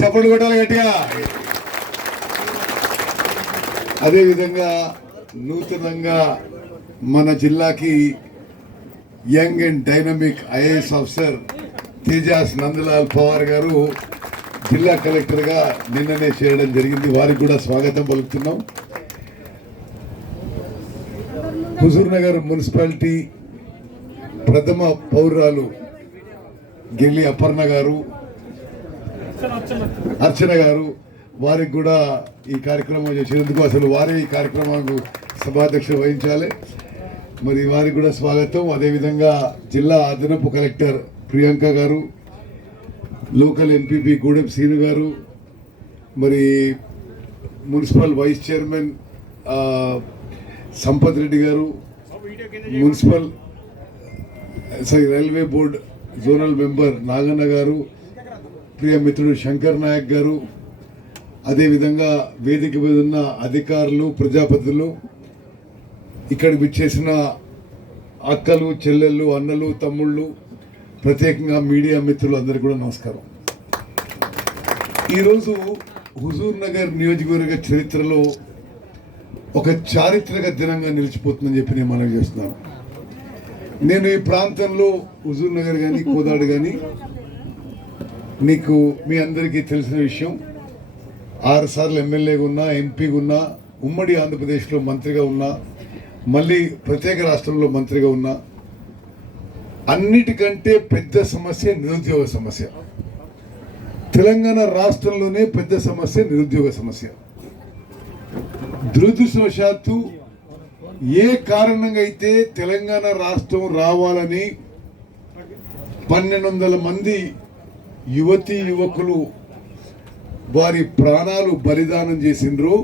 చప్పట్లు కొట్టాలి గట్టిగా. అదేవిధంగా నూతనంగా మన జిల్లాకి young and dynamic IAS officer Tejas Nandlal Pawar గారు జిల్లా కలెక్టర్గా నిన్ననే చేయడం జరిగింది. వారికి కూడా స్వాగతం పలుకుతున్నాం. హుజూర్ నగర్ మున్సిపాలిటీ ప్రథమ పౌరాలు గిల్లి అపర్ణ గారు, అర్చన గారు, వారికి కూడా ఈ కార్యక్రమం చేసేందుకు అసలు వారే ఈ కార్యక్రమానికి సభాధ్యక్ష వహించాలి. మరి వారికి కూడా స్వాగతం. అదేవిధంగా జిల్లా అదనపు కలెక్టర్ ప్రియాంక గారు, లోకల్ ఎంపీపీ గూడెం శ్రీను గారు, మరి municipal vice chairman Sampath Reddy garu, municipal railway board zonal member Naganna garu, ప్రియ మిత్రుడు శంకర్ నాయక్ గారు, అదేవిధంగా వేదిక మీద ఉన్న అధికారులు, ప్రజాప్రతినిధులు, ఇక్కడికి విచ్చేసిన అక్కలు, చెల్లెళ్ళు, అన్నలు, తమ్ముళ్ళు, ప్రత్యేకంగా మీడియా మిత్రులు అందరికీ కూడా నమస్కారం. ఈరోజు హుజూర్ నగర్ నియోజకవర్గ చరిత్రలో ఒక చారిత్రక దినంగా నిలిచిపోతుందని చెప్పి నేను మనవి చేస్తున్నాను. నేను ఈ ప్రాంతంలో హుజూర్ నగర్ కానీ కోదాడు కానీ మీకు మీ అందరికీ తెలిసిన విషయం. 6 సార్లు ఎమ్మెల్యేగా ఉన్నా, ఎంపీగా ఉన్నా, ఉమ్మడి ఆంధ్రప్రదేశ్లో మంత్రిగా ఉన్నా, మళ్ళీ ప్రత్యేక రాష్ట్రంలో మంత్రిగా ఉన్నా. అన్నిటికంటే పెద్ద సమస్య నిరుద్యోగ సమస్య. తెలంగాణ రాష్ట్రంలోనే పెద్ద సమస్య నిరుద్యోగ సమస్య. దురదృష్టవశాత్తు ఏ కారణంగా అయితే తెలంగాణ రాష్ట్రం రావాలని 1200 మంది యువతీ యువకులు వారి ప్రాణాలు బలిదానం చేసిండ్రో,